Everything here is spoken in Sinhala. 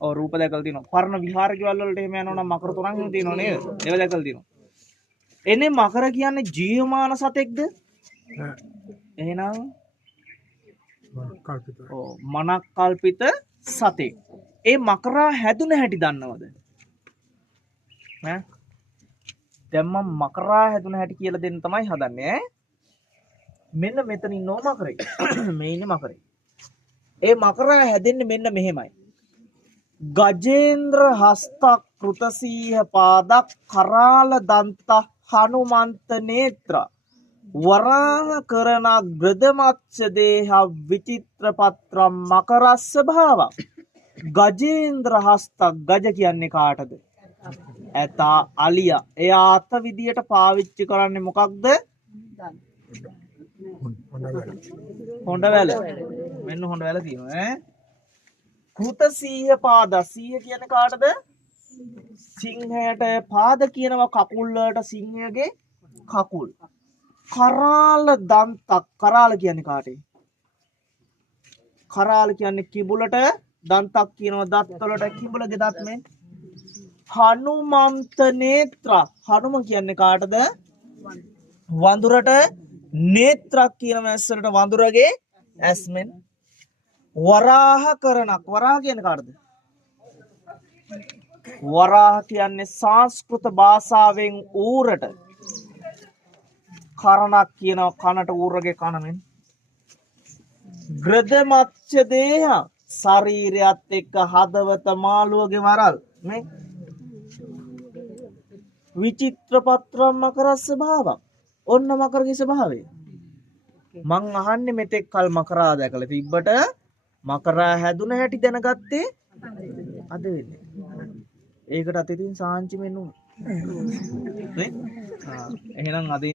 ඔව් රූප දැකලා තියෙනවා. පරණ විහාර ගෙවල් වලට එහෙම යනවා නම් මකර තුනක් එහෙම තියෙනව නේද? ඒව දැකලා තියෙනවා. එනේ මකර කියන්නේ ජීවමාන සතෙක්ද? එහෙනම් මනක් කල්පිත සතෙක්. ඒ මකරා හැදුන හැටි දන්නවද? ඈ දැන් මම මකරා හැදුන හැටි කියලා දෙන්න තමයි හදන්නේ ඈ. මෙන්න මෙතන ඉන්නව මකරේ. මේ ඉන්නේ මකරේ. ඒ මකරා හැදෙන්නේ මෙන්න මෙහෙමයි. ගජේන්ද්‍ර හස්ත කෘතසීහ පාදක් කරාල දන්ත හනුමන්ත නේත්‍ර වරාහ කරන ග්‍රදමත්ස දේහ විචිත්‍ර පත්‍රම් මකරස්ස භාවක්. ගජේන්ද්‍ර හස්ත ගජ කියන්නේ කාටද? ඇතා අලියා. එයා අත විදියට පාවිච්චි කරන්නේ මොකක්ද? හොඬ වැල. මෙන්න හොඬ වැල තියෙනවා ඈ. කෘත සීහ පාද. සීහ කියන්නේ කාටද? සිංහයට පාද කියනවා කකුල් වලට සිංහයගේ කකුල්. කරාල දන්තක්. කරාල කියන්නේ කාටේ? කරාල කියන්නේ කිඹුලට දන්තක් කියනවා දත් වලට කිඹුලගේ දත් මේ. හනුමන්ත නේත්‍ර. හනුම කියන්නේ කාටද? වඳුරට නේත්‍රක් කියන ඇස් වලට වඳුරගේ ඇස් මෙන්. වරාහ කරණක්. වරාහ කියන්නේ කාටද? වරාහ කියන්නේ සංස්කෘත භාෂාවෙන් ඌරට. කරණක් කියනවා කනට ඌරගේ කන මෙන්. ග්‍රදමත්ච දේහ ශරීරයත් එක්ක හදවත මාළුවගේ වරල් මේ. විචිත්‍ර පත්‍රම් මකරස්ස භාවක්. ඔන්න මකරගේ ස්වභාවය. මං අහන්නේ මෙතෙක් කල් මකරා දැකලා තිබ්බට මකරා හැදුන හැටි දැනගත්තේ අද වෙන්නේ. ඒකටත් ඉතින් සාංචි මෙන්නු නේ. එහෙනම් අද